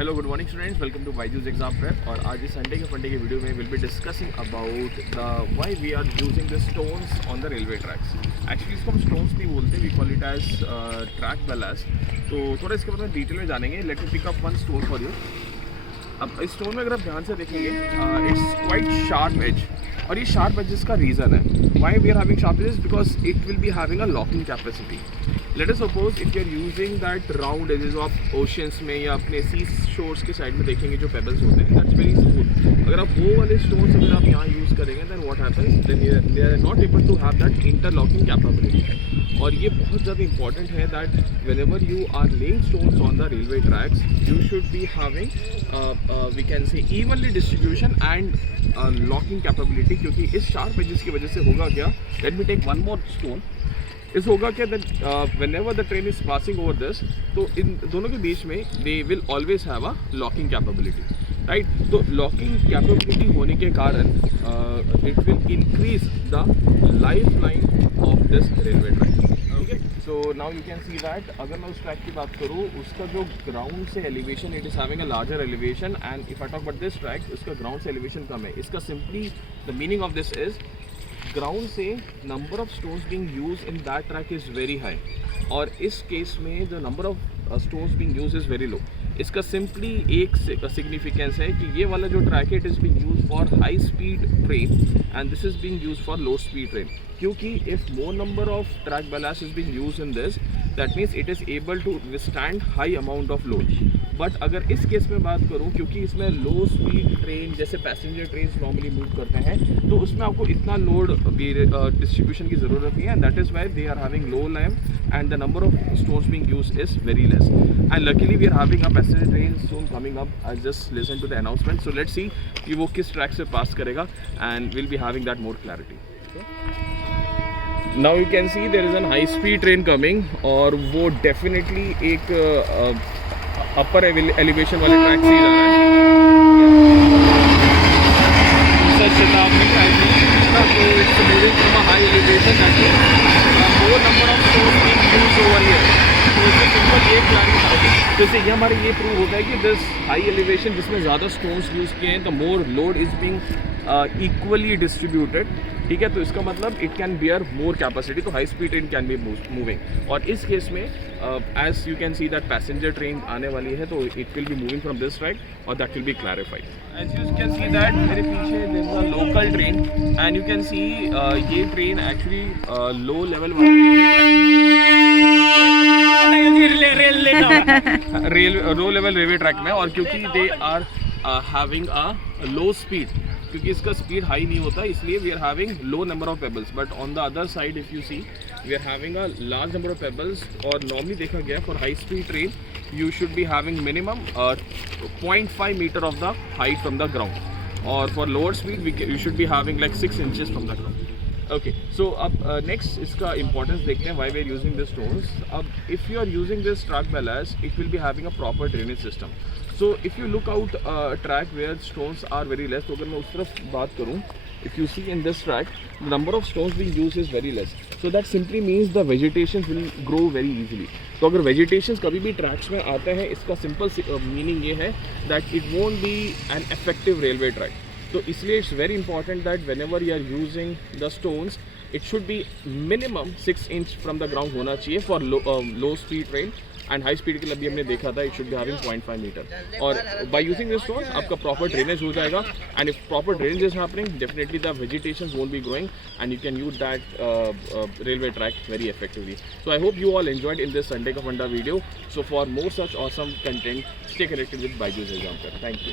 Hello good morning students, welcome to Byju's exam prep. और आज इस संडे के वीडियो में will be discussing about the why we are using the stones on the railway tracks. Actually इसको हम stones नहीं बोलते, we call it as track ballast. तो थोड़ा इसके बारे में डिटेल में जानेंगे। Let me pick up one stone for you. अब इस स्टोन में अगर आप ध्यान से देखेंगे, इट्स क्वाइट शार्प एज। और ये शार्प एजेस का रीज़न है why we are having sharp edges, because it will be having a locking capacity. Let us suppose if you are using that round edges of oceans में या अपने सी shores के side में देखेंगे जो pebbles होते हैं, दैट्स वेरी स्मूथ। अगर आप वो वाले स्टोन्स अगर आप यहाँ यूज़ करेंगे then what happens, then they are not able to have that interlocking capability. और ये बहुत ज़्यादा इंपॉर्टेंट है that whenever you are laying stones on the railway tracks you should be having we can say evenly distribution and locking capability. क्योंकि इस sharp edges की वजह से होगा क्या, let me take one more stone. इस होगा क्या that whenever the train is passing over this, तो इन दोनों के बीच में they will always have a locking capability, right. तो लॉकिंग कैपेबिलिटी होने के कारण it will increase the life line of this railway track. Okay, so now you can see that अगर मैं उस ट्रैक की बात करूँ, उसका जो ग्राउंड से elevation it is having a larger elevation, and if I talk about this track उसका ग्राउंड से एलिवेशन कम है। इसका simply the meaning of this is ground से number of stones being used in that track is very high, और इस case में the number of stones being used is very low. इसका सिंपली एक सिग्निफिकेंस है कि ये वाला जो ट्रैक है it is being used for high speed train and this is being used for low speed train. क्योंकि if more number of track ballast is being used in this, that means it is able to withstand high amount of load. But अगर इस case में बात करूं, क्योंकि इसमें low speed train जैसे passenger train normally move करते हैं, तो उसमें आपको इतना लोड डिस्ट्रीब्यूशन की ज़रूरत नहीं है, and that is why they are having low line and the number of stones being used is very less. And luckily we are having a passenger train soon coming up. I just listen to the announcement, so let's see कि वो किस track से pass करेगा and will be having that more clarity. Now you can see there is an high speed train coming, और वो definitely एक अपर elevation वाले track से ही जा रहा है। So it's moving from a high elevation, that means more number of stones being used over here. तो इससे सिंपल ये क्लैरिफाई, तो इससे ये हमारे ये प्रूव होता है कि दिस हाई एलिवेशन जिसमें ज़्यादा स्टोन्स यूज़ किए हैं, the more load is being equally distributed. ठीक है, तो इसका मतलब it can bear more capacity, तो high speed train can be moving. और इस केस में as you can see that passenger train आने वाली है, तो it will be moving from this track और that will be clarified. As you can see that मेरे पीछे there is a local train, and you can सी ये train actually low level low level railway track में, और क्योंकि they are having a low speed, क्योंकि इसका speed high नहीं होता, इसलिए we are having low number of pebbles. But on the other side if you see we are having a large number of pebbles, और normally देखा गया for high speed train you should be having minimum 0.5 metre of the height from the ground, और for lower speed you should be having like 6 inches from the ground. Okay, so अब next इसका importance देखते हैं why we are using this stones. अब if you are using this track ballast it will be having a proper drainage system. So if you look out track where stones are very less, तो अगर मैं उस तरफ बात करूँ, if you see in this track the number of stones being used is very less, so that simply means the vegetation will grow very easily। तो अगर vegetations कभी भी ट्रैक्स में आते हैं, इसका सिंपल मीनिंग ये है that it won't be an effective railway track। तो इसलिए it's very important that whenever you are using the stones it should be minimum 6 inch from the ground होना चाहिए for low speed train, and high speed के लिए अभी हमने देखा था it should be having 0.5 metre. और बाय यूजिंग दिस स्टोन्स आपका प्रॉपर ड्रेनेज हो जाएगा, and if proper drainage is happening definitely the vegetation won't be growing and you can use that railway track very effectively. So I hope you all enjoyed in this Sunday का फंडा video. So for more such awesome content stay connected with Byju's exam prep. Thank you.